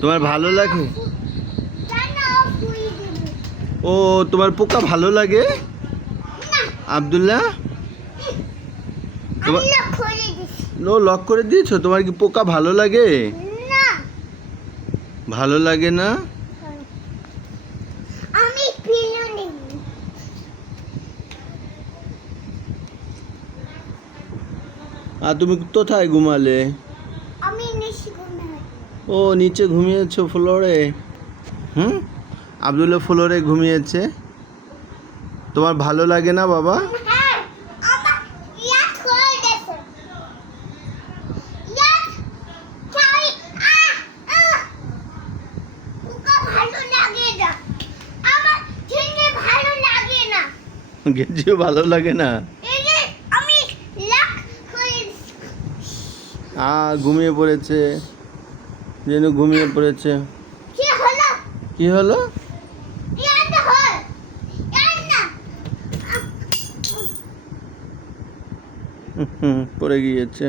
তোমার ভালো লাগে? ও, তোমার পোকা ভালো লাগে? আবদুল্লাহ? তোমার নো লক করে দিয়েছ? তোমার কি পোকা ভালো লাগে? ভালো লাগে না? আর তুমি কোথায় ঘুমালে? ও, নিচে ঘুমিয়েছো ফ্লোরে? হুম? আবদুল্লাহ ফ্লোরে ঘুমিয়েছে। তোমার ভালো লাগে না, বাবা? গেঞ্জিও ভালো লাগে না? ঘুমিয়ে পড়েছে। যেন ঘুমিয়ে পড়েছে। কি হলো? পড়ে গিয়েছে।